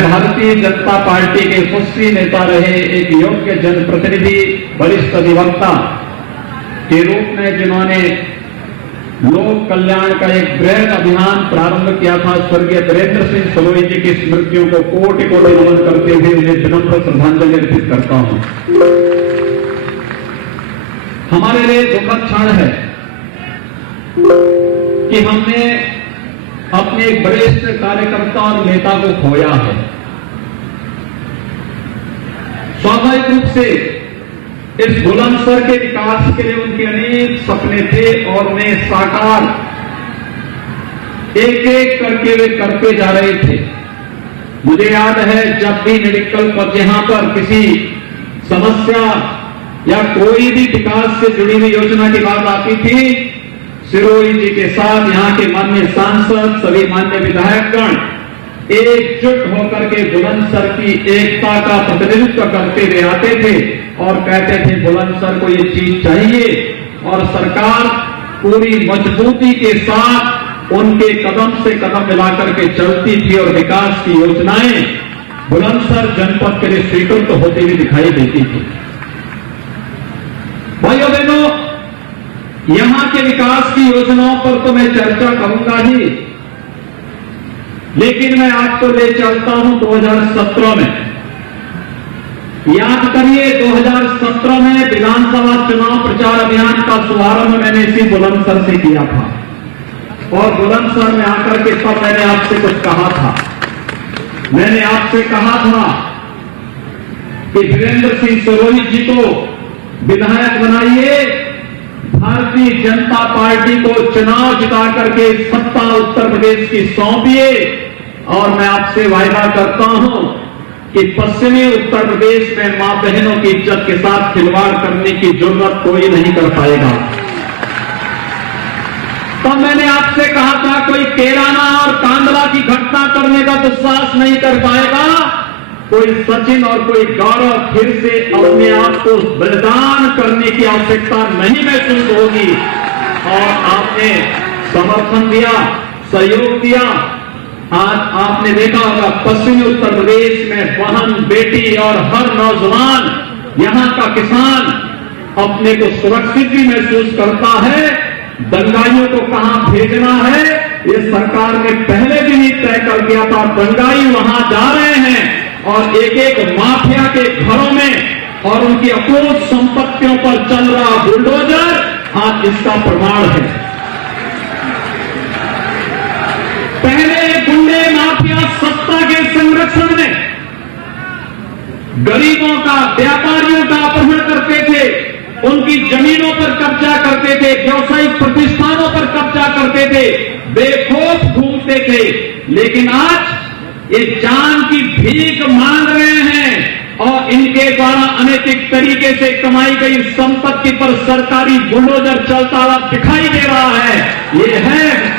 Bharatiya Janata party के यशस्वी नेता रहे, एक योग्य जनप्रतिनिधि, वरिष्ठ अधिवक्ता के रूप में जिन्होंने लोक कल्याण का एक बृहद अभियान प्रारंभ किया था, स्वर्गीय वीरेंद्र सिंह सलोई जी की स्मृतियों को कोटि कोटि नमन करते हुए उन्हें विनम्र श्रद्धांजलि अर्पित करता हूं। हमारे लिए दुखद क्षण है कि हमने अपने एक वरिष्ठ कार्यकर्ता और नेता को खोया है। स्वाभाविक रूप से इस बुलंदशहर के विकास के लिए उनके अनेक सपने थे और उन्हें साकार एक एक करके वे करते जा रहे थे। मुझे याद है जब भी मेडिकल पर जहां पर किसी समस्या या कोई भी विकास से जुड़ी हुई योजना की बात आती थी, सिरोही जी के साथ यहाँ के माननीय सांसद, सभी माननीय विधायकगण एकजुट होकर के बुलंदशहर की एकता का प्रतिनिधित्व करते हुए आते थे और कहते थे बुलंदशहर को ये चीज चाहिए, और सरकार पूरी मजबूती के साथ उनके कदम से कदम मिलाकर के चलती थी और विकास की योजनाएं बुलंदशहर जनपद के लिए स्वीकृत होती हुई दिखाई देती थी। भाइयों बहनों, यहां के विकास की योजनाओं पर तो मैं चर्चा करूंगा ही, लेकिन मैं आपको ले चलता हूं 2017 में। याद करिए 2017 में विधानसभा चुनाव प्रचार अभियान का शुभारंभ मैंने इसी बुलंदशहर से किया था और बुलंदशहर में आकर के तब मैंने आपसे कुछ कहा था। मैंने आपसे कहा था कि वीरेंद्र सिंह सलोई जी को विधायक बनाइए, भारतीय जनता पार्टी को चुनाव जिता करके सत्ता उत्तर प्रदेश की सौंपिए, और मैं आपसे वायदा करता हूं कि पश्चिमी उत्तर प्रदेश में मां बहनों की इज्जत के साथ खिलवाड़ करने की जरूरत कोई नहीं कर पाएगा। तो मैंने आपसे कहा था कोई केलाना और कांदला की घटना करने का दुस्साहस नहीं कर पाएगा, कोई सचिन और कोई गौरव फिर से अपने आप को बलिदान करने की आवश्यकता नहीं महसूस होगी। और आपने समर्थन दिया, सहयोग दिया। आज आपने देखा होगा पश्चिमी उत्तर प्रदेश में बहन, बेटी और हर नौजवान, यहां का किसान अपने को सुरक्षित भी महसूस करता है। दंगाइयों को कहां भेजना है ये सरकार ने पहले भी ही तय कर दिया था। दंगाई वहां जा रहे हैं और एक एक माफिया के घरों में और उनकी अपूर्व संपत्तियों पर चल रहा बुलडोजर आज इसका प्रमाण है। पहले गुंडे माफिया सत्ता के संरक्षण में गरीबों का, व्यापारियों का अपहरण करते थे, उनकी जमीनों पर कब्जा करते थे, व्यवसायिक प्रतिष्ठानों पर कब्जा करते थे, बेखौफ घूमते थे। लेकिन आज ये जान की भीख मांग रहे हैं और इनके द्वारा अनैतिक तरीके से कमाई गई संपत्ति पर सरकारी बुलडोजर चलता हुआ दिखाई दे रहा है। ये है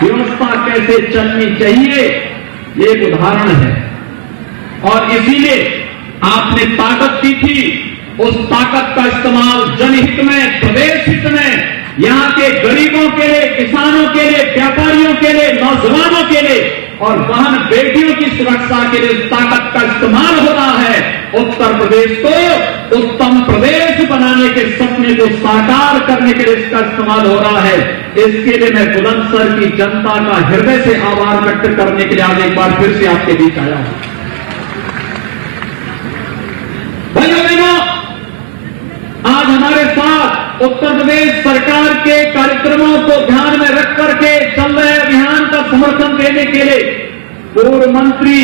व्यवस्था कैसे चलनी चाहिए, ये एक उदाहरण है। और इसीलिए आपने ताकत दी थी, उस ताकत का इस्तेमाल जनहित में, प्रदेश हित में, यहां के गरीबों के लिए, किसानों के लिए, व्यापारियों के लिए, नौजवानों के लिए और बहन बेटियों की सुरक्षा के लिए ताकत का इस्तेमाल हो रहा है। उत्तर प्रदेश को उत्तम प्रदेश बनाने के सपने को साकार करने के लिए इसका इस्तेमाल हो रहा है। इसके लिए मैं बुलंदशहर की जनता का हृदय से आभार व्यक्त करने के लिए आज एक बार फिर से आपके बीच आया हूं। भाइयों बहनों, आज हमारे साथ उत्तर प्रदेश सरकार के कार्यक्रमों को ध्यान में रख करके चल रहे अभियान का समर्थन देने के लिए पूर्व मंत्री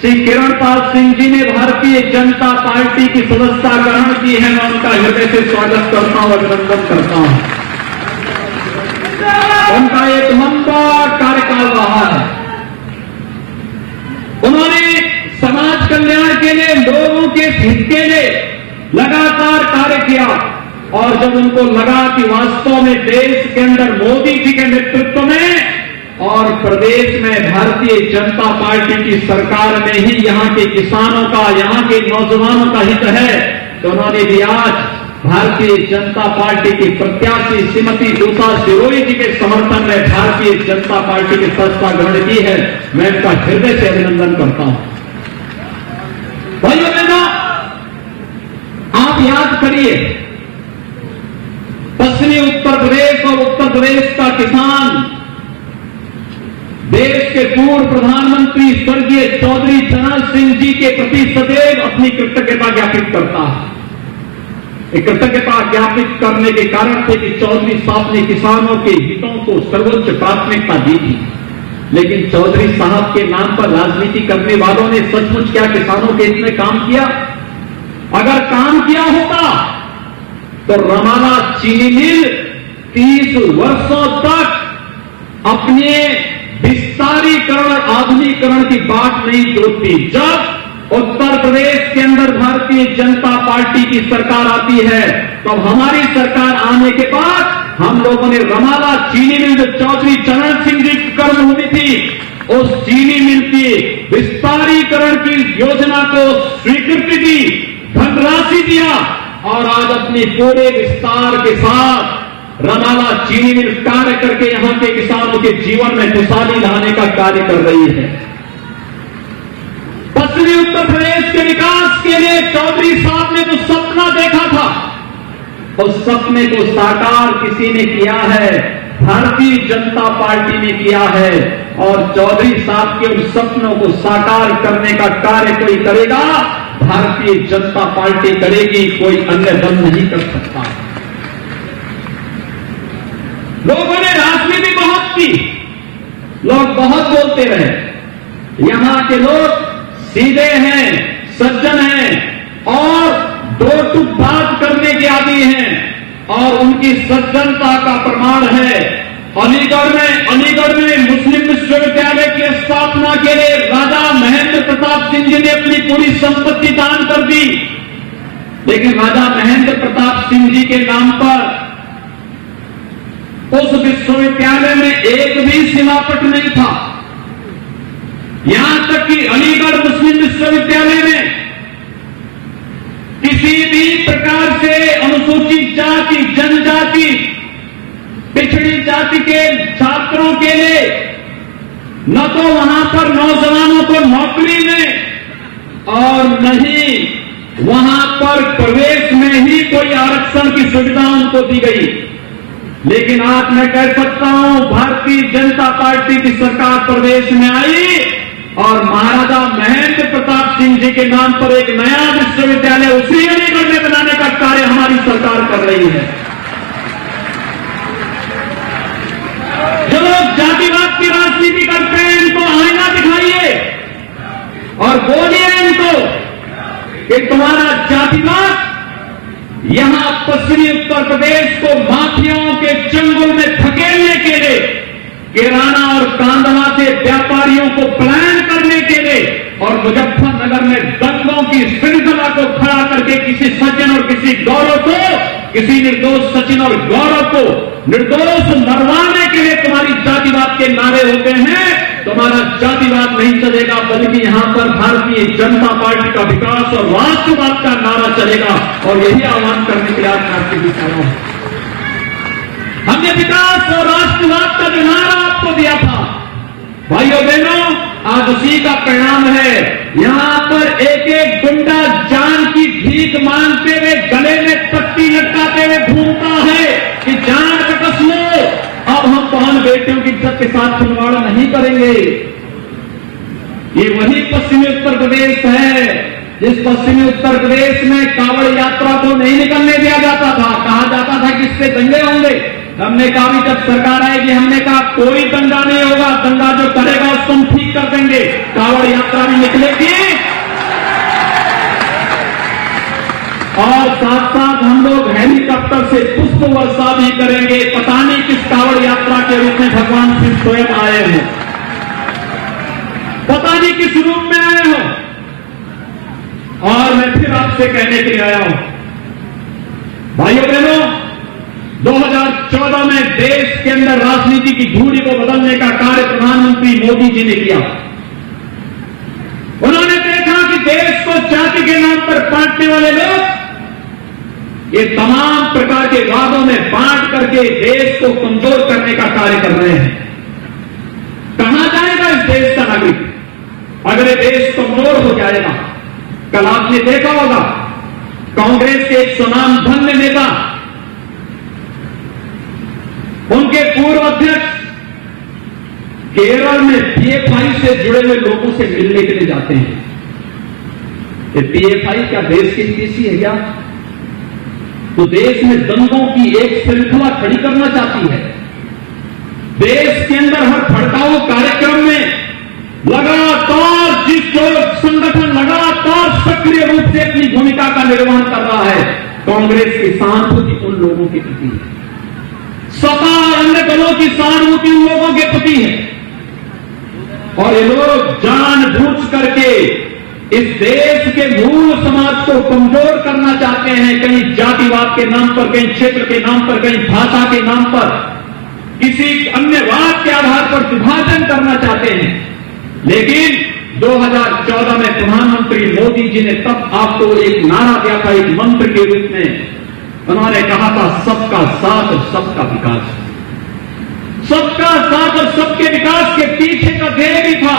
श्री किरणपाल सिंह जी ने भारतीय जनता पार्टी की सदस्यता ग्रहण की है। मैं उनका हृदय से स्वागत करता हूं, अभिनंदन करता हूं। उनका एक लंबा कार्यकाल रहा है। उन्होंने समाज कल्याण के लिए, लोगों के हित के लिए लगातार कार्य किया और जब उनको लगा कि वास्तव में देश के अंदर मोदी जी के नेतृत्व में और प्रदेश में भारतीय जनता पार्टी की सरकार में ही यहां के किसानों का, यहां के नौजवानों का हित है, तो उन्होंने भी आज भारतीय जनता पार्टी की प्रत्याशी श्रीमती उषा सिरोही जी के समर्थन में भारतीय जनता पार्टी की सदस्यता ग्रहण की है। मैं इनका हृदय से अभिनंदन करता हूं। करिए, पश्चिमी उत्तर प्रदेश और उत्तर प्रदेश का किसान देश के पूर्व प्रधानमंत्री स्वर्गीय चौधरी चरण सिंह जी के प्रति सदैव अपनी कृतज्ञता ज्ञापित करता है। कृतज्ञता ज्ञापित करने के कारण थे कि चौधरी साहब ने किसानों के हितों को सर्वोच्च प्राथमिकता दी थी। लेकिन चौधरी साहब के नाम पर राजनीति करने वालों ने सचमुच क्या किसानों के हित में काम किया? अगर काम किया होता तो रमाला चीनी मिल 30 वर्षों तक अपने विस्तारीकरण और आधुनिकीकरण की बात नहीं जोतती। जब उत्तर प्रदेश के अंदर भारतीय जनता पार्टी की सरकार आती है, तब हमारी सरकार आने के बाद हम लोगों ने रमाला चीनी मिल जो चौधरी चरण सिंह जी की कर्मभूमि थी, उस चीनी मिल की विस्तारीकरण की योजना को स्वीकृति दी, धनराशि दिया और आज अपनी पूरे विस्तार के साथ रमाला चीनी मिल कार्य करके यहां के किसानों के जीवन में खुशहाली लाने का कार्य कर रही है। पश्चिमी उत्तर प्रदेश के विकास के लिए चौधरी साहब ने जो सपना देखा था, उस सपने को साकार किसी ने किया है, भारतीय जनता पार्टी ने किया है। और चौधरी साहब के उन सपनों को साकार करने का कार्य कोई करेगा, भारतीय जनता पार्टी करेगी, कोई अन्य दल नहीं कर सकता। लोगों ने राजनीति बहुत की, लोग बहुत बोलते रहे। यहां के लोग सीधे हैं, सज्जन हैं और दो टूक बात करने के आदी हैं और उनकी सज्जनता का प्रमाण है अलीगढ़ में मुस्लिम विश्वविद्यालय की स्थापना के लिए राजा महेंद्र प्रताप सिंह जी ने अपनी पूरी संपत्ति दान कर दी। लेकिन राजा महेंद्र प्रताप सिंह जी के नाम पर उस विश्वविद्यालय में एक भी शिलापट नहीं था। यहां तक कि अलीगढ़ मुस्लिम विश्वविद्यालय में किसी भी प्रकार से अनुसूचित जाति, जनजाति, पिछड़ी जाति के छात्रों के लिए न तो वहां पर नौजवानों को नौकरी में और न ही वहां पर प्रवेश में ही कोई आरक्षण की सुविधा उनको दी गई। लेकिन आज मैं कह सकता हूं, भारतीय जनता पार्टी की सरकार प्रदेश में आई और महाराजा महेंद्र प्रताप सिंह जी के नाम पर एक नया विश्वविद्यालय उसी अलीगढ़ में बनाने का कार्य हमारी सरकार कर रही है। जो लोग जातिवाद की राजनीति करते हैं, इनको आईना दिखाइए और बोलिए इनको कि तुम्हारा जातिवाद यहां पश्चिमी उत्तर प्रदेश को माफियाओं के चंगुल में धकेलने के लिए, किराना और कांधला से व्यापारियों को पलायन करने के लिए और मुजफ्फरनगर में दंगों की श्रृंखला को खड़ा करके किसी सचिन और किसी गौरव को, किसी निर्दोष सचिन और गौरव को निर्दोष मरवाने के लिए तुम्हारी जातिवाद के नारे होते हैं। तुम्हारा जातिवाद नहीं चलेगा, बल्कि यहां पर भारतीय जनता पार्टी का विकास और राष्ट्रवाद का नारा चलेगा। और यही आह्वान करने के लिए आज मैं आपके बीच आया हूं। हमने विकास और राष्ट्रवाद का जो नारा आपको दिया था, भाइयों बहनों, आज उसी का परिणाम है। यहां पर एक एक गुंडा जान की भीख मांगते हुए, गले में पट्टी लटकाते हुए घूमता है कि जान का कस लो, अब हम बहन बेटियों की इज्जत के साथ खिलवाड़ नहीं करेंगे। ये वही पश्चिमी उत्तर प्रदेश है जिस पश्चिमी उत्तर प्रदेश में कांवड़ यात्रा को नहीं निकलने दिया जाता था। कहा जाता था कि इससे दंगे होंगे। हमने कहा भी जब सरकार आएगी, हमने कहा कोई दंगा नहीं होगा, दंगा जो करेगा उसको हम ठीक कर देंगे। कांवड़ यात्रा भी निकलेगी और साथ साथ हम लोग हेलीकॉप्टर से पुष्प वर्षा भी करेंगे। पता नहीं किस कांवड़ यात्रा के रूप में भगवान शिव स्वयं आए हो, पता नहीं किस रूप में आए हो। और मैं फिर आपसे कहने के लिए आया हूं, भाइयों बहनों, 2014 में देश के अंदर राजनीति की धूरी को बदलने का कार्य प्रधानमंत्री मोदी जी ने किया। उन्होंने देखा कि देश को जाति के नाम पर बांटने वाले लोग ये तमाम प्रकार के वादों में बांट करके देश को कमजोर करने का कार्य कर रहे हैं। कहां जाएगा इस देश का नागरिक अगर ये देश कमजोर हो जाएगा? कल आपने देखा होगा कांग्रेस के एक सुनामधन्य नेता, उनके पूर्व अध्यक्ष केरल में पीएफआई से जुड़े हुए लोगों से मिलने के लिए जाते हैं। ये पीएफआई क्या देश की नीति है क्या? तो देश में दंगों की एक श्रृंखला खड़ी करना चाहती है। देश के अंदर हर भड़काऊ कार्यक्रम में लगातार जिस जो संगठन लगातार सक्रिय रूप से अपनी भूमिका का निर्वहन कर रहा है, कांग्रेस की सहानुभूति उन लोगों के प्रति है, सपा और अन्य दलों की सहानुभूति उन लोगों के प्रति है। और ये लोग जानबूझ करके इस देश के मूल समाज को कमजोर करना चाहते हैं। कहीं जातिवाद के नाम पर, कहीं क्षेत्र के नाम पर, कहीं भाषा के नाम पर, किसी अन्य वाद के आधार पर विभाजन करना चाहते हैं। लेकिन 2014 में प्रधानमंत्री मोदी जी ने तब आपको एक नारा दिया था, एक मंत्र के रूप में उन्होंने कहा था, सबका साथ और सबका विकास। सबका साथ और सबके विकास के पीछे का ध्येय भी था।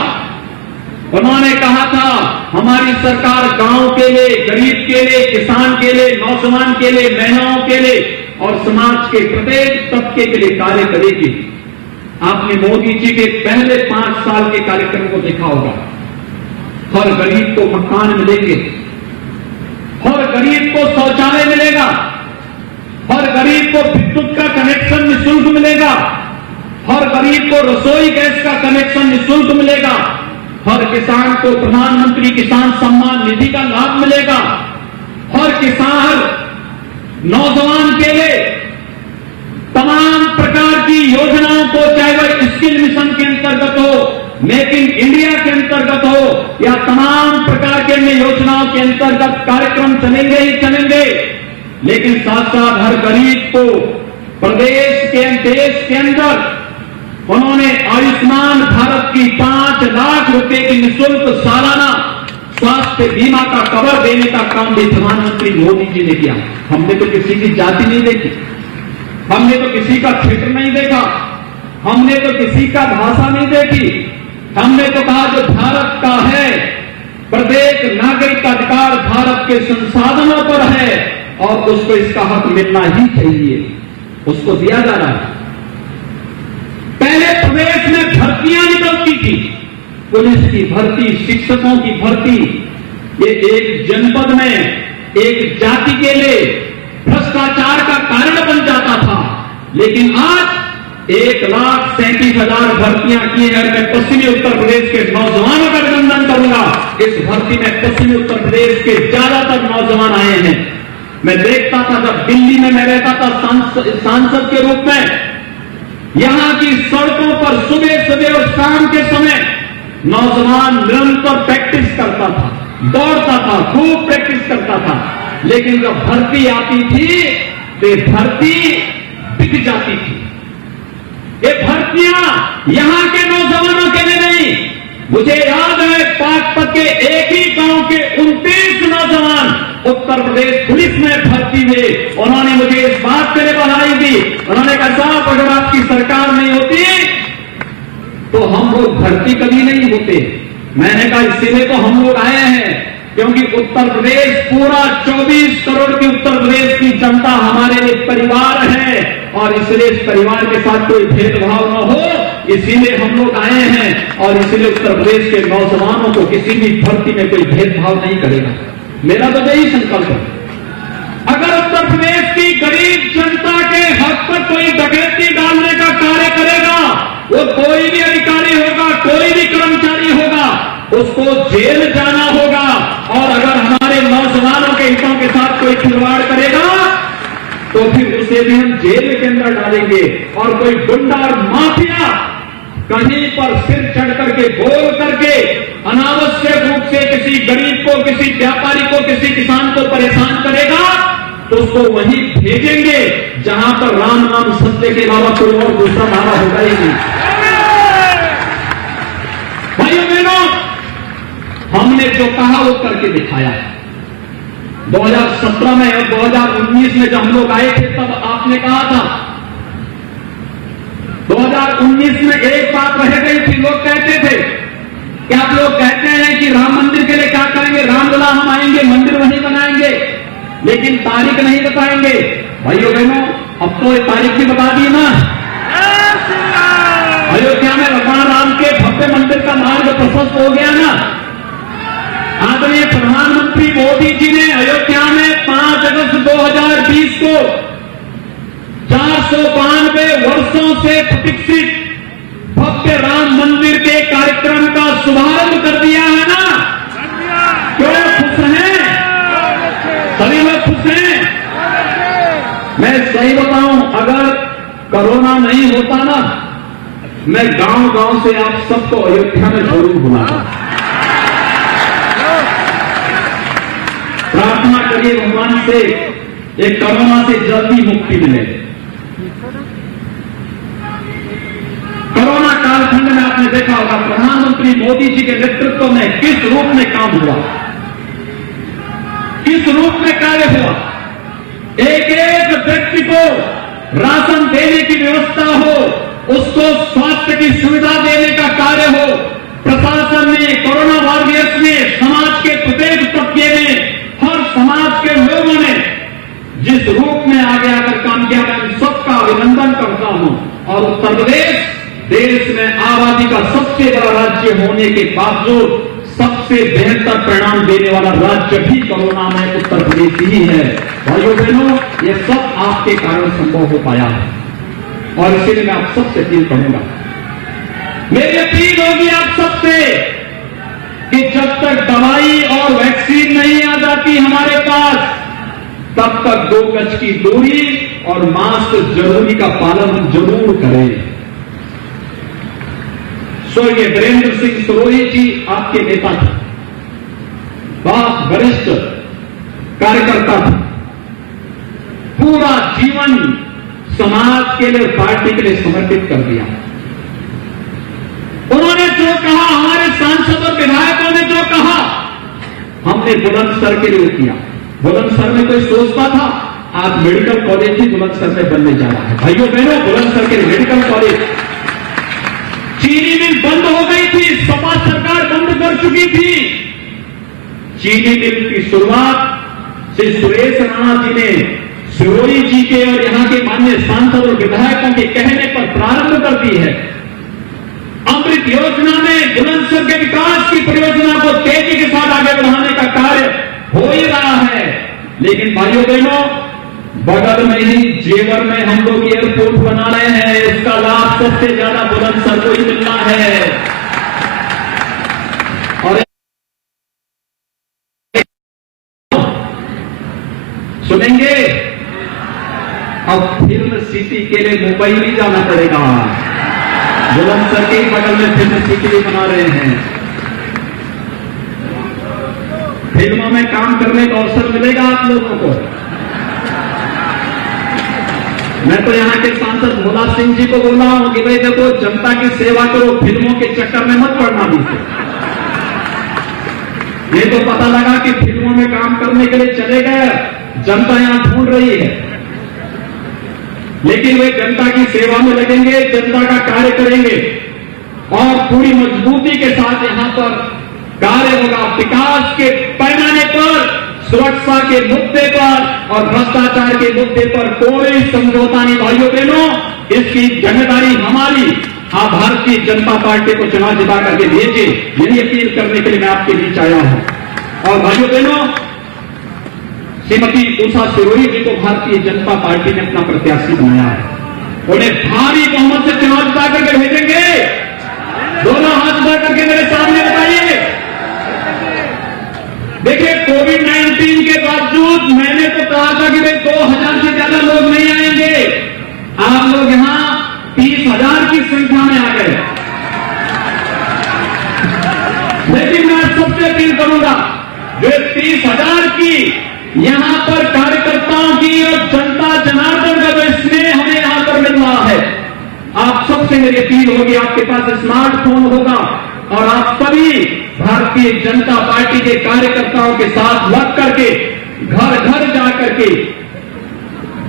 उन्होंने कहा था, हमारी सरकार गांव के लिए, गरीब के लिए, किसान के लिए, नौजवान के लिए, महिलाओं के लिए और समाज के प्रत्येक तबके के लिए कार्य करेगी। आपने मोदी जी के पहले 5 साल के कार्यक्रम को देखा होगा। हर गरीब को मकान मिलेंगे, हर गरीब को शौचालय मिलेगा, हर गरीब को विद्युत का कनेक्शन निःशुल्क मिलेगा, हर गरीब को रसोई गैस का कनेक्शन निःशुल्क मिलेगा, हर किसान को प्रधानमंत्री किसान सम्मान निधि का लाभ मिलेगा, हर किसान नौजवान के लिए तमाम प्रकार की योजनाओं को, चाहे वह स्किल मिशन के अंतर्गत हो, मेक इन इंडिया के अंतर्गत हो या तमाम प्रकार के अन्य योजनाओं के अंतर्गत कार्यक्रम चलेंगे ही चलेंगे। लेकिन साथ साथ हर गरीब को प्रदेश के, देश के अंदर उन्होंने आयुष्मान भारत की 5 लाख रुपए की निःशुल्क सालाना स्वास्थ्य बीमा का कवर देने का काम भी प्रधानमंत्री मोदी जी ने किया। हमने तो किसी की जाति नहीं देखी, हमने तो किसी का क्षेत्र नहीं देखा, हमने तो किसी का भाषा नहीं देखी। हमने तो कहा जो भारत का है, प्रत्येक नागरिक का अधिकार भारत के संसाधनों पर है और उसको इसका हक मिलना ही चाहिए, उसको दिया जा रहा है। पहले प्रदेश में भर्तियां निकलती थी, पुलिस की भर्ती, शिक्षकों की भर्ती, ये एक जनपद में एक जाति के लिए भ्रष्टाचार का कारण बन जाता था। लेकिन आज 1,37,000 भर्तियां की हैं। मैं पश्चिमी उत्तर प्रदेश के नौजवानों का अभिनंदन करूंगा। इस भर्ती में पश्चिमी उत्तर प्रदेश के ज्यादातर नौजवान आए हैं। मैं देखता था जब दिल्ली में मैं रहता था सांसद के रूप में, यहां की सड़कों पर सुबह सुबह और शाम के समय नौजवान निरंतर प्रैक्टिस करता था, दौड़ता था, खूब प्रैक्टिस करता था। लेकिन जब भर्ती आती थी तो भर्ती बिक जाती थी। ये भर्तियां यहां के नौजवानों के लिए नहीं। मुझे याद है पाकपत के एक ही गांव के 29 नौजवान उत्तर प्रदेश पुलिस में भर्ती हुए। उन्होंने मुझे इस बात के लिए बधाई दी। उन्होंने कहा साहब अगर आपकी सरकार नहीं होती तो हम लोग भर्ती कभी नहीं होते। मैंने कहा इसीलिए तो हम लोग आए हैं, क्योंकि उत्तर प्रदेश पूरा 24 करोड़ की उत्तर प्रदेश की जनता हमारे लिए परिवार है और इसलिए इस परिवार के साथ कोई भेदभाव न हो, इसीलिए हम लोग आए हैं। और इसीलिए उत्तर प्रदेश के नौजवानों को किसी भी भर्ती में कोई भेदभाव नहीं करेगा। मेरा तो यही संकल्प है। अगर उत्तर प्रदेश की गरीब जनता के हक पर कोई डकैती डालने का कार्य करेगा, वो कोई भी अधिकारी होगा, कोई भी कर्मचारी होगा, उसको जेल जाना होगा। और अगर हमारे नौजवानों के हितों के साथ कोई खिलवाड़ करेगा तो फिर उसे भी हम जेल के अंदर डालेंगे। और कोई गुंडा और माफिया कहीं पर सिर चढ़ करके बोल करके अनावश्यक रूप से किसी गरीब को, किसी व्यापारी को, किसी किसान को परेशान करेगा तो उसको वहीं भेजेंगे जहां पर राम नाम सत्य के अलावा कोई और दूसरा नारा होगा ही नहीं। भाइयों बहनों, हमने जो कहा वो करके दिखाया है। 2017 में और 2019 में जब हम लोग आए थे तब आपने कहा था, 2019 में एक बात रह गई थी। लोग कहते थे कि आप लोग कहते हैं कि राम मंदिर के लिए क्या करेंगे, रामलला हम आएंगे, मंदिर वहीं बनाएंगे। लेकिन तारीख नहीं बताएंगे। भाइयों बहनों, अब तो ये तारीख भी बता दी ना। अयोध्या में भगवान राम के भव्य मंदिर का मार्ग प्रशस्त हो गया ना। आदरणीय प्रधानमंत्री मोदी जी ने अयोध्या में 5 अगस्त 2020 को 492 वर्षों से प्रतीक्षित भव्य राम मंदिर के कार्यक्रम का शुभारंभ कर दिया है ना। क्यों खुश हैं? सभी लोग खुश हैं? मैं सही बताऊं, अगर कोरोना नहीं होता ना, मैं गांव गांव से आप सबको अयोध्या में जरूर बुलाता। प्रार्थना करिए भगवान से एक कोरोना से जल्दी मुक्ति मिले। कोरोना कालखंड में आपने देखा होगा प्रधानमंत्री मोदी जी के नेतृत्व में किस रूप में काम हुआ, किस रूप में कार्य हुआ। एक एक व्यक्ति को राशन देने की व्यवस्था हो, उसको स्वास्थ्य की सुविधा देने का कार्य हो। प्रशासन ने, कोरोना वॉरियर्स ने, समाज के प्रत्येक तबके में, हर समाज के लोगों ने जिस रूप में आगे आकर काम किया, मैं उन सबका अभिनंदन करता हूं। और उत्तर प्रदेश देश में आबादी का सबसे बड़ा राज्य होने के बावजूद सबसे बेहतर परिणाम देने वाला राज्य भी कोरोना में उत्तर प्रदेश ही है। भाइयों बहनों, ये सब आपके कारण संभव हो पाया है और इसीलिए मैं आप सबसे अपील करूंगा, मेरी अपील होगी आप सबसे कि जब तक दवाई और वैक्सीन नहीं आ जाती हमारे पास, तब तक 2 गज की दूरी और मास्क जरूरी का पालन हम जरूर करें। स्वर्गीय वीरेंद्र सिंह सिरोही जी आपके नेता थे, बहुत वरिष्ठ कार्यकर्ता थे, पूरा जीवन समाज के लिए, पार्टी के लिए समर्पित कर दिया। उन्होंने जो कहा, हमारे सांसद और विधायकों ने जो कहा, हमने बुलंदशहर के लिए किया। बुलंदशहर में कोई सोचता था आज मेडिकल कॉलेज ही बुलंदशहर में बनने जा रहा है। भाइयों बहनों, बुलंदशहर के लिए मेडिकल कॉलेज, चीनी मिल बंद हो गई थी, सपा सरकार बंद कर चुकी थी। चीनी मिल की शुरुआत श्री सुरेश राणा जी ने सिरोही जी के और यहां के माननीय सांसद और विधायकों के कहने पर प्रारंभ कर दी है। अमृत योजना में बुलंदशहर के विकास की परियोजना को तेजी के साथ आगे बढ़ाने का कार्य हो ही रहा है। लेकिन भाइयों बहनों, बगल में ही जेवर में हम लोग एयरपोर्ट बना रहे हैं, इसका लाभ सबसे ज्यादा बुलंदशहर को ही मिलना है। और सुनेंगे, अब फिल्म सिटी के लिए मुंबई नहीं जाना पड़ेगा, बुलंदशहर के बगल में फिल्म सिटी बना रहे हैं। फिल्मों में काम करने का अवसर मिलेगा आप लोगों को। मैं तो यहाँ के सांसद भोला सिंह जी को बोल रहा हूं कि भाई देखो, जनता की सेवा करो, फिल्मों के चक्कर में मत पड़ना भी। ये तो पता लगा कि फिल्मों में काम करने के लिए चले गए, जनता यहां ढूंढ रही है, लेकिन वे जनता की सेवा में लगेंगे, जनता का कार्य करेंगे और पूरी मजबूती के साथ यहां पर कार्य होगा। विकास के पैमाने पर, सुरक्षा के मुद्दे पर और भ्रष्टाचार के मुद्दे पर कोई समझौता नहीं। भाइयों बहनों, इसकी जिम्मेदारी हमारी। आप भारतीय जनता पार्टी को चुनाव जिता करके भेजिए, यही अपील करने के लिए मैं आपके बीच आया हूं। और भाइयों बहनों, श्रीमती उषा सिरोही जी को भारतीय जनता पार्टी ने अपना प्रत्याशी बनाया है। उन्हें भारी बहुमत से चुनाव जिता करके भेजेंगे। दोनों हाथ उठा करके मेरे सामने बताइए। देखिए, कोविड-19 के बावजूद मैंने तो कहा था कि भाई 2000 से ज्यादा लोग नहीं आएंगे। आप लोग यहां 30,000 की संख्या में आ गए। लेकिन मैं सबसे अपील करूंगा, जो 30,000 की यहां पर कार्यकर्ताओं की और जनता जनार्दन का जो स्नेह हमें यहां पर मिल रहा है, आप सबसे मेरी अपील होगी, आपके पास स्मार्टफोन होगा और आप सभी भारतीय जनता पार्टी के कार्यकर्ताओं के साथ लग करके घर घर जाकर के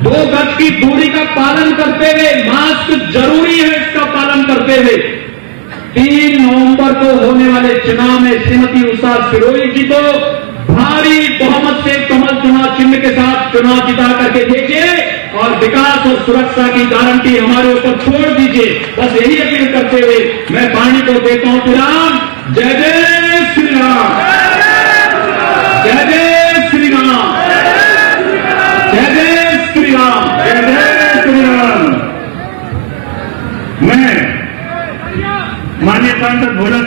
2 गज की दूरी का पालन करते हुए, मास्क जरूरी है इसका पालन करते हुए, 3 नवंबर को होने वाले चुनाव में श्रीमती उषा सिरोही जी को भारी बहुमत से कमल चुनाव चिन्ह के साथ चुनाव जिता करके देखिए और विकास और सुरक्षा की गारंटी हमारे ऊपर छोड़ दीजिए। बस यही अपील करते हुए मैं वाणी को देता हूं विराम। जय जय श्री राम, जय जय श्री राम, जय जय श्री राम, जय जय श्री राम। मैं माननीय सांसद भोला